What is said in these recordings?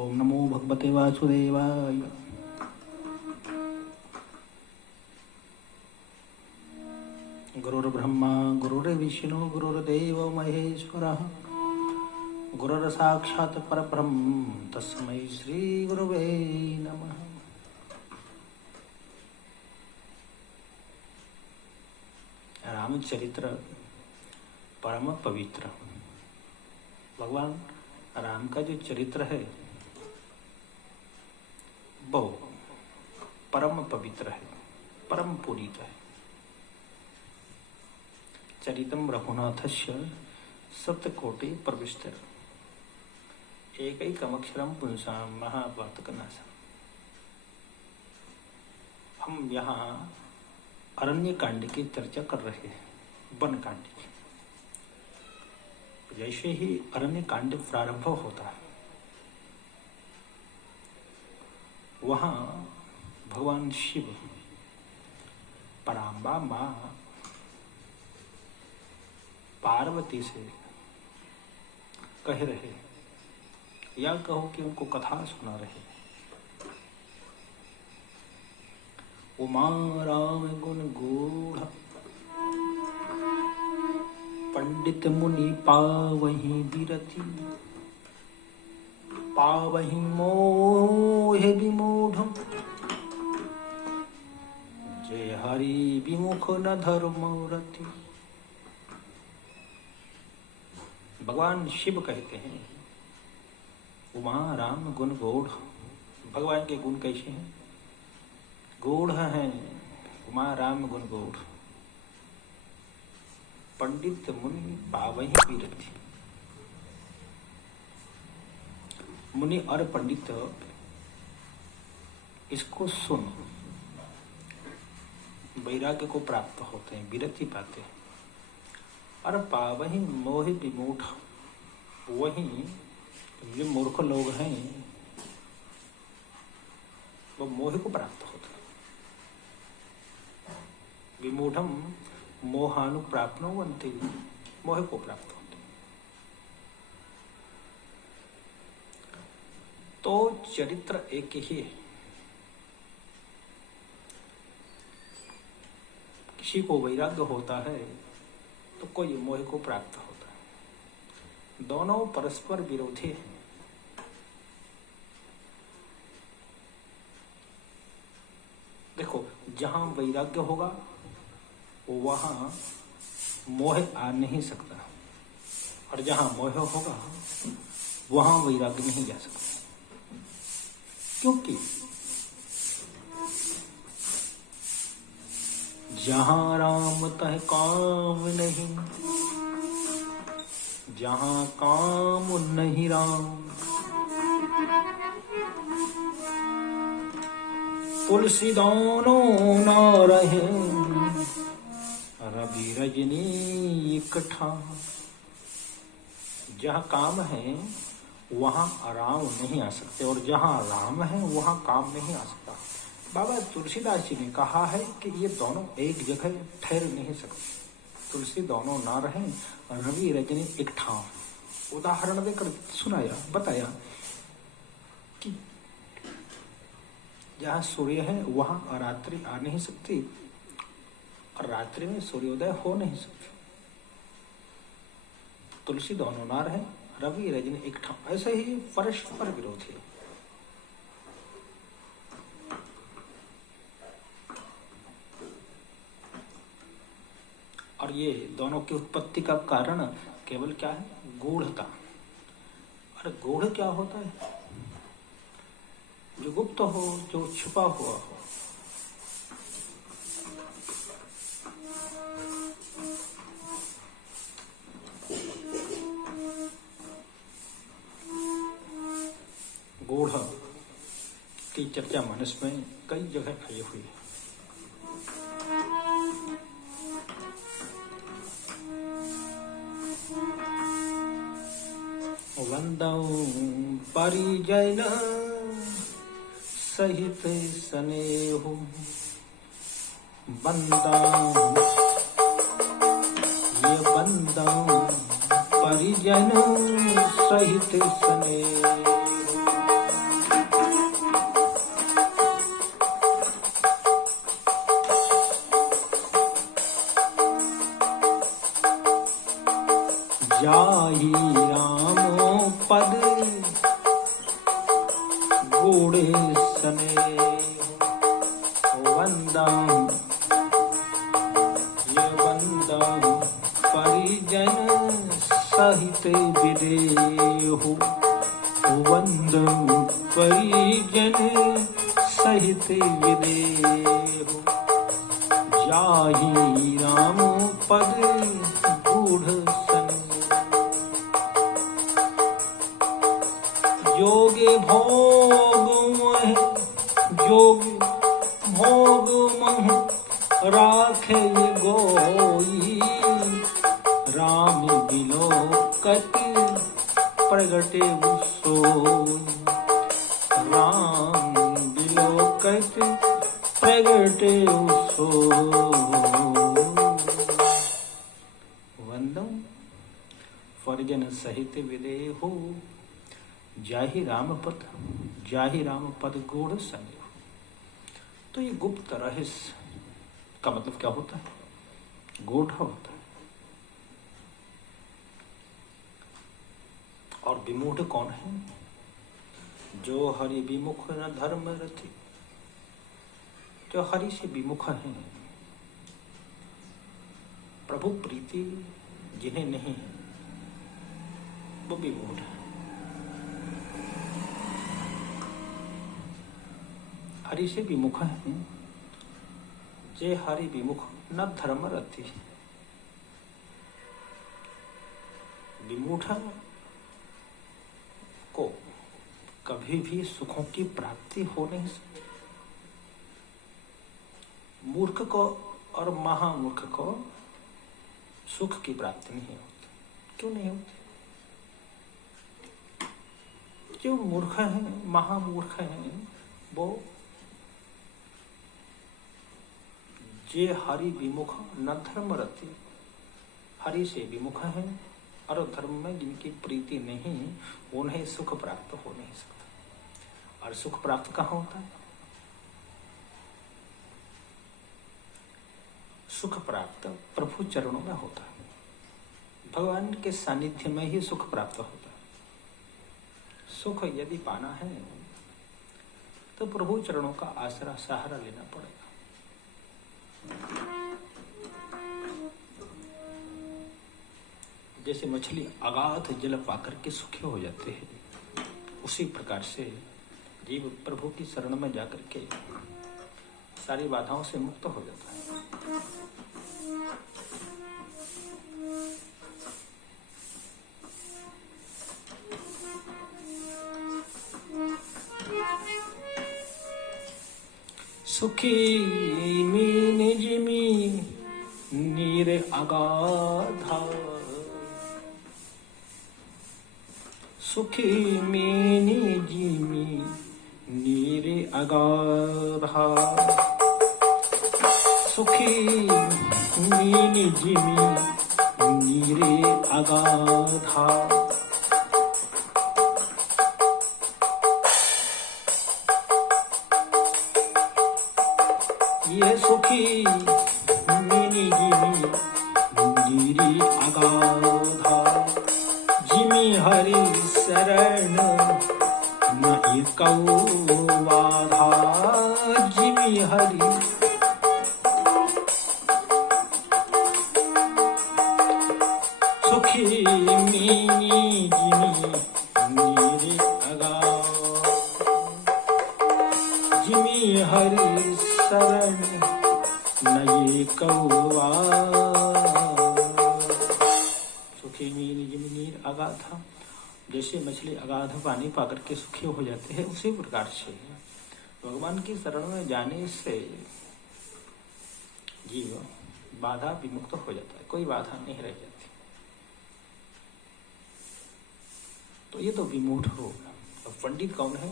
ओम नमो भगवते वासुदेवाय। गुरुर्ब्रह्मा गुरुर्विष्णु गुरुर्देव महेश्वरः गुरुर्साक्षात् परब्रह्म तस्मै श्री गुरुवे नमः। रामचरित्र परम पवित्र। भगवान राम का जो चरित्र है वो परम पवित्र है, परम पुनीत है। चरितम रघुनाथस्य सप्तकोटि प्रविष्टर एकैकमक्षरम पुंसाम महापातकनाशम। हम यहाँ अरण्य कांड की चर्चा कर रहे हैं, वन कांड की। जैसे ही अरण्य कांड प्रारंभ होता है वहां भगवान शिव पराम्बा मां पार्वती से कह रहे या कहो कि उनको कथा सुना रहे। उमा राम गुण गूढ़ पंडित मुनि पावहि बिरति पावहि मोहे विमूढ़ जय हरि विमुख न धर्म रति। भगवान शिव कहते हैं उमा राम गुण गूढ़। भगवान के गुण कैसे हैं? गूढ़ हैं। उमा राम गुण गूढ़ पंडित मुनि पावहि बिरति। मुनि और पंडित इसको सुन वैराग्य को प्राप्त होते हैं, विरति पाते हैं। और पावहि मोहि विमूढ़, वही जो मूर्ख लोग हैं वो मोह को प्राप्त होते हैं। विमूढ़म मोहानुप्राप्नुवन्ति, मोह को प्राप्त होते। तो चरित्र एक ही है। किसी को वैराग्य होता है तो कोई मोह को प्राप्त होता है। दोनों परस्पर विरोधी हैं। देखो, जहां वैराग्य होगा वहां मोह आ नहीं सकता, और जहां मोह होगा वहां वैराग्य नहीं जा सकता। क्योंकि जहां राम तह काम नहीं, जहां काम नहीं राम, तुलसी दोनों न रहे रवि रजनी इकट्ठा। जहां काम है वहां राम नहीं आ सकते, और जहां राम है वहां काम नहीं आ सकता। बाबा तुलसीदास जी ने कहा है कि ये दोनों एक जगह ठहर नहीं सकते। तुलसी दोनों ना रहे रवि रजनी एक ठाव। उदाहरण देकर सुनाया, बताया कि जहां सूर्य है वहां रात्रि आ नहीं सकती, और रात्रि में सूर्योदय हो नहीं सकता। तुलसी दोनों ना रहे रवि रजनी एक ठाव। ऐसे ही परस्पर विरोधी। और ये दोनों की उत्पत्ति का कारण केवल क्या है? गूढ़ता। और गूढ़ क्या होता है? जो गुप्त हो, जो छुपा हुआ हो। गूढ़ की चर्चा मनुष्य में कई जगह आई हुई है। वंदौ परिजन सहित स्नेहु, वंदौ ये वंदौ परिजन सहित स्नेह। पद गूढ़ स्नेह वंदम ये वंदम परिजन सहित विदेहु वंदम परिजन सहित विदेहु जाहि राम पद गूढ़ स्नेह योगे भोग मह जोग भोग मह राखे गोई राम बिलोकत प्रगटे सोई राम बिलोकत प्रगटे वंदम परिजन सहित विदेहु जाहि राम पद गूढ़ स्नेह। तो ये गुप्त रहस्य का मतलब क्या होता है? गूढ़ होता है। और विमूढ़ कौन है? जो हरि विमुख न धर्म रति, जो हरि से विमुख है, प्रभु प्रीति जिन्हें नहीं वो विमूढ़ है। हरि से विमुख है जे हरि विमुख न धर्म रति। विमूढ़ को कभी भी सुखों की प्राप्ति हो नहीं सकती। मूर्ख को और महामूर्ख को सुख की प्राप्ति नहीं होती। क्यों नहीं होती? जो मूर्ख है, महामूर्ख है, वो जे हरि विमुख न धर्म रति, हरि से विमुख है और धर्म में जिनकी प्रीति नहीं, उन्हें सुख प्राप्त हो नहीं सकता। और सुख प्राप्त कहाँ होता है? सुख प्राप्त प्रभु चरणों में होता है। भगवान के सानिध्य में ही सुख प्राप्त होता है। सुख यदि पाना है तो प्रभु चरणों का आसरा सहारा लेना पड़ेगा। जैसे मछली अगाध जल पाकर के सुखी हो जाते हैं, उसी प्रकार से जीव प्रभु की शरण में जाकर के सारी बाधाओं से मुक्त हो जाता है। सुखी मीन जिमी नीर अगाधा, सुखी मीनी जिमी नीर अगाधा, सुखी मीनी जिमी नीर अगाधा। ये सुखी मीनी जिमी नीरी अगाधा, जिमी हरि शरण नहीं कऊ बाधा, जिमी हरि सुखी मीनी जिमी नीरी अगाधा, जिमी हरि शरण नये कौवा। सुखी मीन जिमीर अगाधा, जैसे मछली अगाध पानी पाकर के सुखी हो जाते हैं, उसी प्रकार से भगवान की शरण में जाने से जीव बाधा विमुक्त हो जाता है, कोई बाधा नहीं रह जाती। तो ये तो विमूढ़ हो। अब पंडित कौन है?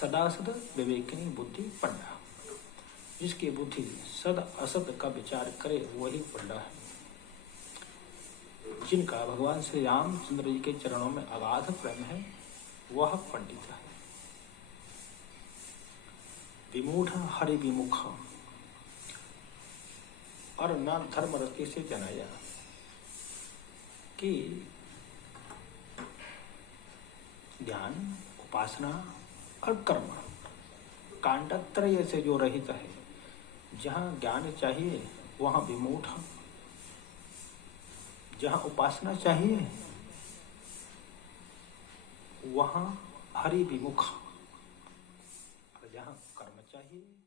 सदा सद विवेकिनी बुद्धि पंडा, जिसकी बुद्धि सद असद का विचार करे वही पंडा है। जिनका भगवान श्री रामचंद्र जी के चरणों में अगाध प्रेम है, वह पंडित है। विमूढ़ हरि विमुख और न धर्म रति से जनाया कि ज्ञान, उपासना और कर्म कांडत्रय से जो रहित है। जहाँ ज्ञान चाहिए वहाँ विमूढ़, जहाँ उपासना चाहिए वहाँ हरि विमुख, और जहाँ कर्म चाहिए